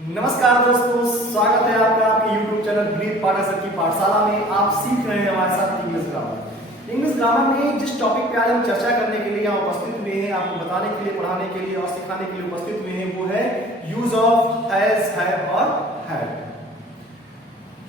नमस्कार दोस्तों, स्वागत है आपका आपके YouTube चैनल ब्रीथ पाठशाला की पाठशाला में। आप सीख रहे हैं हमारे साथ इंग्लिश ग्रामर। इंग्लिश ग्रामर में जिस टॉपिक पे आज हम चर्चा करने के लिए यहाँ उपस्थित हुए हैं, आपको बताने के लिए, पढ़ाने के लिए और सिखाने के लिए उपस्थित हुए हैं, वो है यूज ऑफ हैज, हैव और हैड।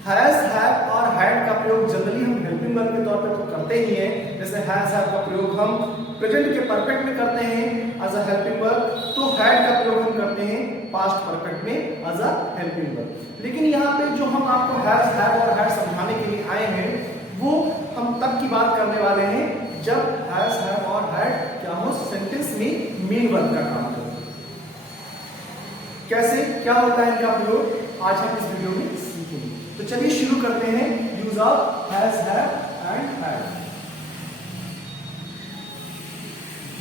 हैज, हैव और हैड का प्रयोग जनरली हम हेल्पिंग वर्ब के तौर पे तो करते ही हैं। जैसे हैज, हैव का प्रयोग हम प्रेजेंट के परफेक्ट में करते हैं एज अ हेल्पिंग वर्ब, तो हैड का प्रयोग हम करते हैं पास्ट परफेक्ट में एज अ हेल्पिंग वर्ब। लेकिन यहाँ पे जो हम आपको हैज, हैव और हैड समझाने के लिए आए हैं, वो हम तब की बात करने वाले हैं जब हैज, हैव और हैड क्या हो सेंटेंस में मेन वर्ब का काम करे। कैसे क्या होता है इनका प्रयोग आज हम इस वीडियो में सीखेंगे। तो चलिए शुरू करते हैं use of has, have and had.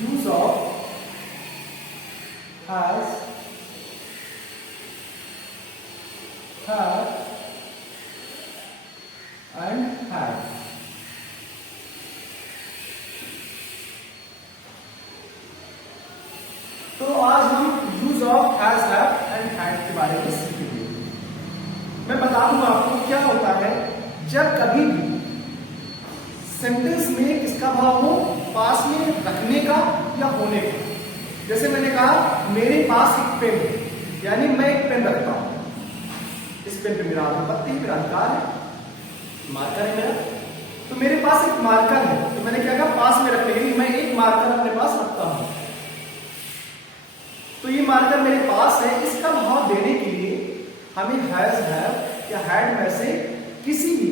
Use of has, have and had. तो आज हम use of has, have and had के बारे में सीखेंगे। मैं बता दूं आपको क्या होता है जब कभी भी सेंटेंस में किसका भाव हो, पास में रखने का या होने का। जैसे मैंने कहा मेरे पास एक पेन है, यानी मैं एक पेन रखता हूं, इस पेन पे मेरा आधिपत्य है, मेरा अधिकार है, मार्कर है मेरा, तो मेरे पास एक मार्कर है, तो मैंने क्या कहा पास में रखने के लिए मैं एक मार्कर अपने पास रखता हूं। तो ये मार्कर मेरे पास है, इसका भाव देने के लिए हमें हैज, हैव या हैड में से किसी भी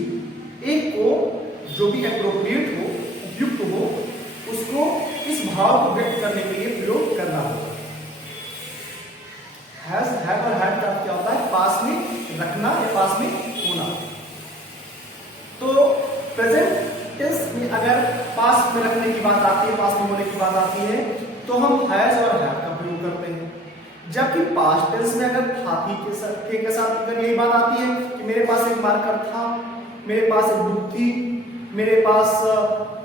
एक को जो भी एप्रोप्रिएट हो, उपयुक्त हो, उसको इस भाव को व्यक्त करने के लिए प्रयोग करना होगा। हैज, हैव और हैड का क्या होता है, पास में रखना या पास में होना। तो प्रेजेंट टेंस में अगर पास में रखने की बात आती है, पास में होने की बात आती है, तो हम हैज और हैव का प्रयोग करते हैं। जबकि पास्ट टेंस में अगर था के साथ अगर यही बात आती है कि मेरे पास एक मार्कर था, मेरे पास एक बुक थी, मेरे पास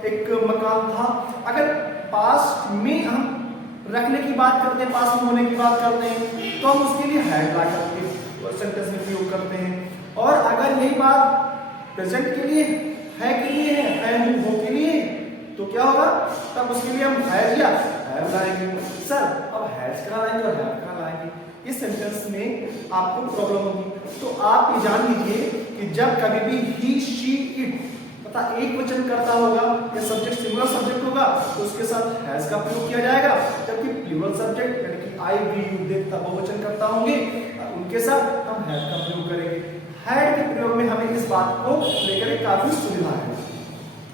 एक मकान था, अगर पास्ट में हम रखने की बात करते हैं, पास में होने की बात करते हैं, तो हम उसके लिए हैड ला करके सेंटेंस में प्रयोग करते हैं। और अगर यही बात प्रेजेंट के लिए है, के लिए है हो के लिए, तो क्या होगा, तब उसके लिए हम हैज या हैव लाएंगे। सर अब हैज कहाँ लाएंगे और हैव कहाँ लाएंगे, इस सेंटेंस में आपको प्रॉब्लम होगी। तो आप ये जान लीजिए कि जब कभी भी ही, शी, इट तथा एक वचन करता होगा या सब्जेक्ट सिंगुलर सब्जेक्ट होगा, तो उसके साथ हैज का प्रयोग किया जाएगा। जबकि प्लूरल सब्जेक्ट यानी कि आई, वी, यू, दे तथा बहुवचन करता होंगे, उनके साथ हम हैव का प्रयोग करेंगे। हैड के प्रयोग में हमें इस बात को लेकर काफी सुविधा है,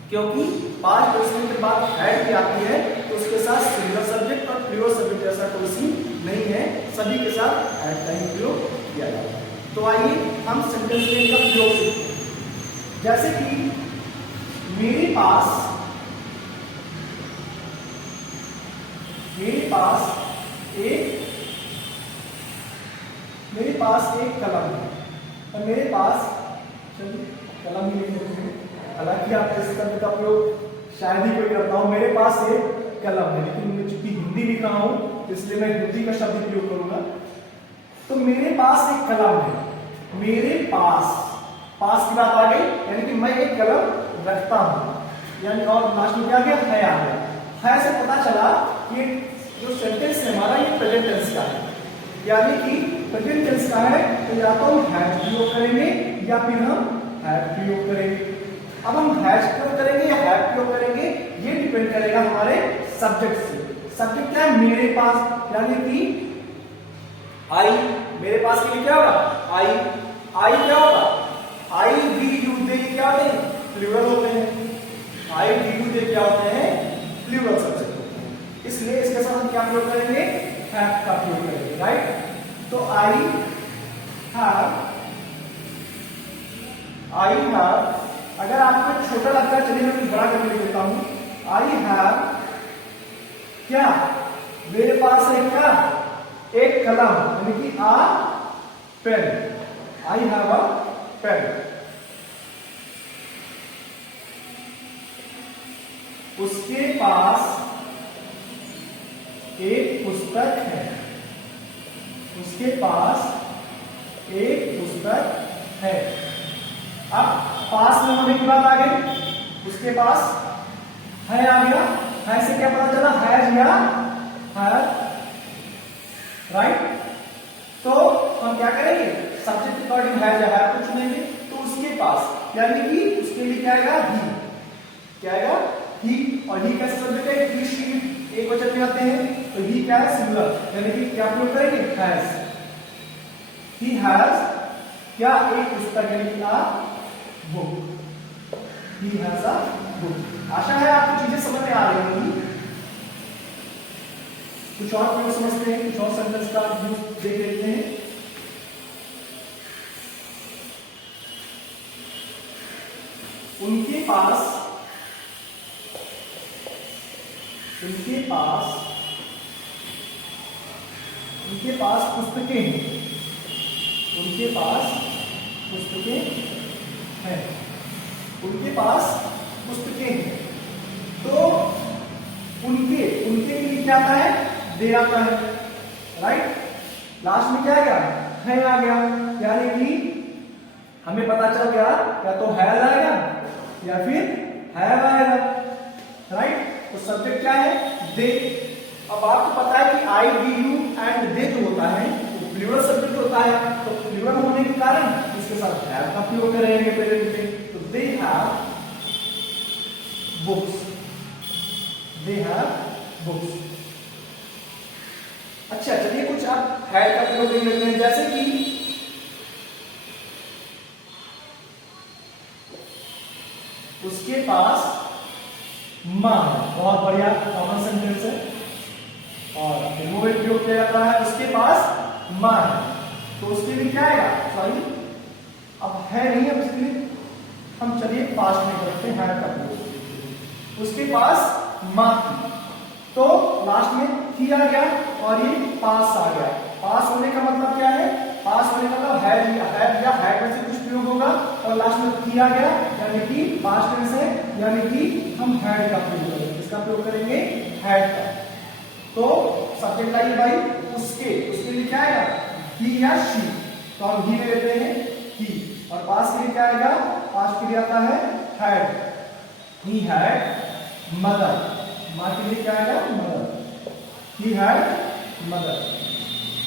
क्योंकि पास्ट टेंस के बाद हैड भी आती है, तो उसके साथ सिंगुलर सब्जेक्ट और प्लूरल सब्जेक्ट जैसा कोई सीन नहीं है, सभी के साथ हैड का ही प्रयोग किया जाता है। तो आइए हम सेंटेंस में इनका प्रयोग सीखते हैं। जैसे कि मेरे पास एक कलम है, और मेरे पास कलम ही नहीं है, हालांकि आप इस शब्द का प्रयोग शायद ही कोई करता हूं। मेरे पास एक कलम है, लेकिन मैं चूंकि हिंदी लिख रहा हूं इसलिए मैं हिंदी का शब्द प्रयोग करूंगा। तो मेरे पास एक कलम है, मेरे पास की बात आ गई, यानी कि मैं एक कलम रखता हूं, यानी और लास्ट में क्या गया, है आ गया। है से पता चला कि जो सेंटेंस है हमारा ये प्रेजेंट टेंस का है, यानी कि प्रेजेंट टेंस का है, तो या तो हम हैज प्रयोग करेंगे या फिर हम हैड प्रयोग करेंगे। अब हम हैज प्रयोग करेंगे या हैड प्रयोग करेंगे, ये डिपेंड करेगा हमारे सब्जेक्ट से। सब्जेक्ट क्या है, मेरे पास, यानी कि आई, मेरे पास के लिए क्या होगा, आई क्या होगा, आई, वी, यू, दे क्या होते हैं, प्लूरल होते हैं। आई, वी, यू, दे क्या होते हैं, प्लूरल सब्जेक्ट होते हैं। इसलिए इसके साथ हम क्या प्रयोग करेंगे, हैव का प्रयोग करेंगे, राइट। तो आई हैव, अगर आपको छोटा लगता है, चलिए मैं कुछ बड़ा करके लिख देता हूं। आई हैव क्या, मेरे पास है क्या, एक कलम, यानी कि a pen. I have a pen. उसके पास एक पुस्तक है, उसके पास एक पुस्तक है। अब पास में होने की बात आ गई, उसके पास है आ गया, है से क्या पता चला, हैज या हैव, राइट। तो हम क्या करेंगे, सब्जेक्ट अकॉर्डिंग हैज या हैव को चुनेंगे। तो उसके पास यानी कि उसके लिए क्या आएगा, ही, क्या आएगा, ही। और ही कैसे सब्जेक्ट है, ही शी एक वचन में आते हैं, तो ही क्या है, सिंगुलर, यानी कि क्या प्रयोग करेंगे, हैज। ही हैज क्या, एक पुस्तक यानी कि a book, he has a book. आशा है आपको चीजें समझ में आ रही होंगी। कुछ और प्रयोग समझते हैं, कुछ और सेंटेंस का यूज देख लेते हैं। उनके पास पुस्तकें हैं, उनके पास पुस्तकें हैं, उनके पास पुस्तकें हैं। तो उनके के लिए क्या आता है, दे आता है, राइट। लास्ट में क्या आएगा, है आ गया, यानी कि हमें पता चल गया या तो हैज आएगा या फिर हैव आएगा, राइट। तो सब्जेक्ट क्या है, दे। अब आपको पता है कि आई, वी, यू एंड दे जो होता है वो प्लूरल सब्जेक्ट होता है। तो प्लूरल होने के कारण इसके साथ हैव का प्रयोग करेंगे प्रेजेंट में। तो they have books, they have books. अच्छा, चलिए कुछ आप हैव का प्रयोग देख लेते हैं, जैसे कि उसके पास मां है, बहुत बढ़िया कॉमन सेंटेंस है। और वो भी प्रयोग किया जाता है, उसके पास मां है, तो उसके लिए क्या आएगा, सॉरी अब है नहीं, अब इसके लिए हम चलिए पास्ट में करते हैं हैव का प्रयोग। उसके पास मां थी, तो लास्ट में थी आ गया और ये पास आ गया। पास होने का मतलब क्या है, पास होने का मतलब हैव या हैव में से कुछ प्रयोग होगा और लास्ट में थी आ गया, यानी कि पास्ट टेंस है, यानी कि हम हैड का प्रयोग करेंगे। इसका प्रयोग करेंगे हैड का। तो सब्जेक्ट आइए भाई, उसके लिए क्या आएगा, ही या शी, तो हम ही ले लेते हैं ही। और पास के लिए क्या आएगा, पास्ट के लिए आता है हैड, ही हैड मदर। मां के लिए क्या आएगा, मदर, ही हैड मदर।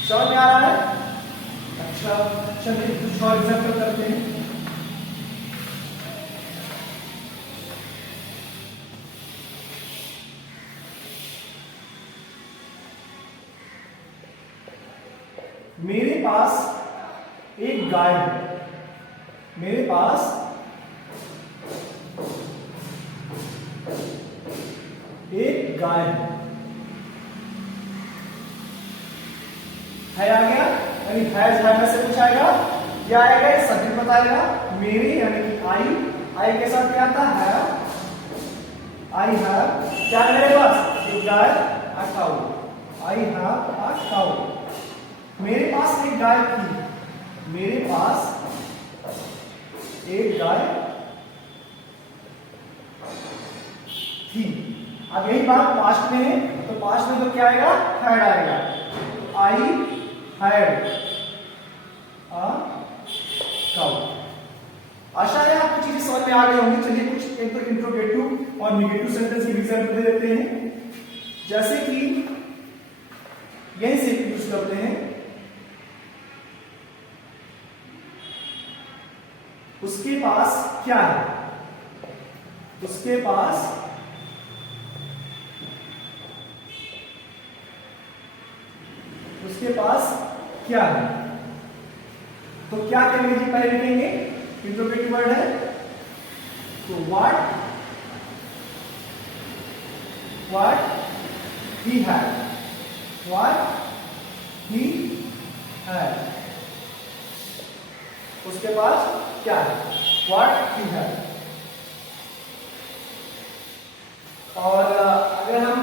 समझ में आ रहा है। अच्छा, चलिए कुछ और एग्जाम्पल करते हैं। मेरे पास एक गाय है, मेरे पास एक गाय है आ गया, यानी हैज में से कुछ आएगा, क्या आएगा, ये सब्जेक्ट बताएगा, मेरे यानी कि आई के साथ क्या आता है, आई हैव, क्या मेरे पास एक गाय, a cow, I have a cow. मेरे पास एक गाय थी, मेरे पास एक गाय थी। अब यही बात पास्ट में है, तो पास्ट में तो क्या आएगा, हैड आएगा। I had a cow. आशा है आपको चीजें समझ में आ गई होंगी। चलिए कुछ एक तो इंट्रोगेटिव और नेगेटिव सेंटेंस के एग्जांपल दे देते हैं, जैसे कि यहीं से यूज करते हैं, उसके पास क्या है, उसके पास क्या है। तो क्या करेंगे जी, पहले लिखेंगे, इंट्रोगेटिव वर्ड है, तो what he had, what he had, उसके पास क्या है, व्हाट ही हैड। और अगर हम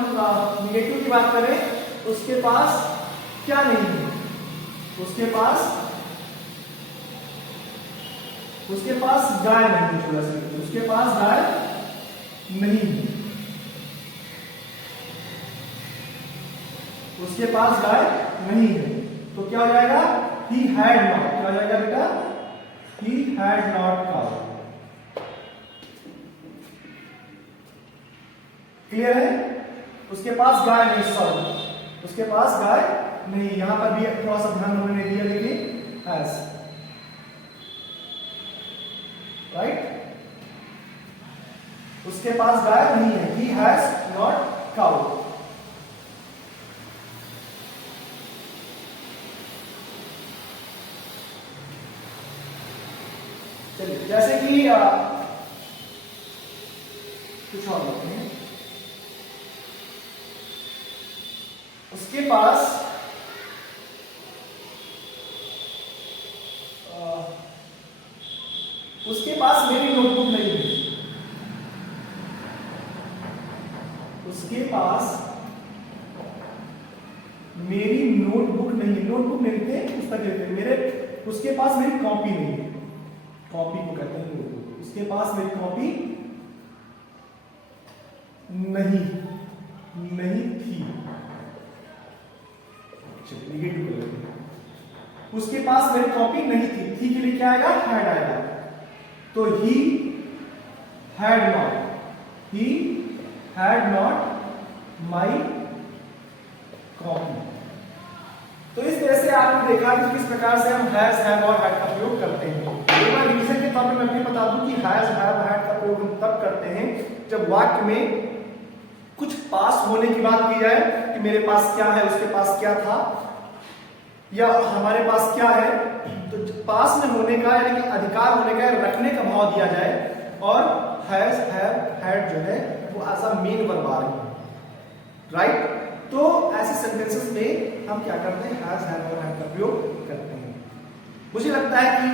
निगेटिव की बात करें, उसके पास क्या नहीं है, उसके पास गाय नहीं, थोड़ा सा उसके पास गाय नहीं है, उसके पास गाय नहीं है, तो क्या हो जाएगा, ही हैड नॉट, क्या हो जाएगा बेटा, he had not cow. Clear है? उसके पास गाय नहीं, सॉरी, उसके पास गाय नहीं। यहां पर भी थोड़ा सा ध्यान उन्होंने दिया, लेकिन हैज, राइट, उसके पास गाय नहीं है, ही हैज नॉट काउ। चलिए, जैसे कि कुछ और लेते हैं, उसके पास मेरी नोटबुक नहीं है, उसके पास मेरी नोटबुक नहीं है, नोटबुक नहीं थे, पुस्तक लेते हैं, मेरे, उसके पास मेरी कॉपी नहीं है, कॉपी को कहते हैं नोटबुक, उसके पास मेरी कॉपी नहीं थी। निगेटिव कर लेते हैं, उसके पास मेरी कॉपी नहीं थी के लिए क्या आएगा, हैड आएगा। तो he had not my copy. तो इस तरह से आपने देखा कि किस प्रकार से हम हैज, हैव और हैड का प्रयोग करते हैं। एक बार रिवीजन के तौर पर मैं भी बता दूं कि हैज, हैव, हैड का प्रयोग हम तब करते हैं जब वाक्य में कुछ पास होने की बात की जाए कि मेरे पास क्या है, उसके पास क्या था, या हमारे पास क्या है। तो पास में होने का यानी कि अधिकार होने का, रखने का भाव दिया जाए, और हैज, हैव, हैड जो है वो एज अ मेन वर्ब आ रही है, राइट। तो ऐसे सेंटेंसेस में हम क्या करते हैं, हैज, हैव और हैड का प्रयोग करते हैं। मुझे लगता है कि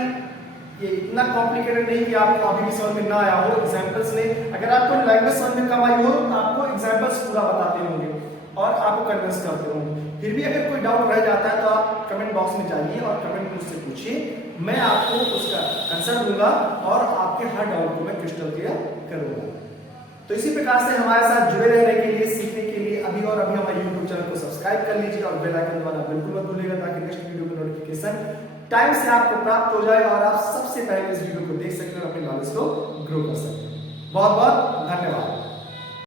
ये इतना कॉम्प्लिकेटेड नहीं कि आपको अभी भी समझ में ना आया हो एग्जांपल्स में। अगर आपको लैंग्वेज समझ में कम आई हो तो आपको एग्जांपल्स पूरा बताते होंगे और आपको कन्विंस करते होंगे। फिर भी अगर कोई डाउट रह जाता है तो आप कमेंट बॉक्स में जाइए और कमेंट मुझसे पूछिए, मैं आपको उसका आंसर दूंगा और आपके हर डाउट को मैं क्रिस्टल क्लियर करूंगा। तो इसी प्रकार से हमारे साथ जुड़े रहने के लिए, सीखने के लिए अभी हमारे YouTube चैनल को सब्सक्राइब कर लीजिए और बेल आइकन दबाना बिल्कुल मत भूलिएगा, ताकि नेक्स्ट वीडियो का नोटिफिकेशन टाइम से आपको प्राप्त हो जाए और आप सबसे पहले इस वीडियो को देख सकें और अपने नॉलेज को ग्रो कर सकें। बहुत बहुत धन्यवाद।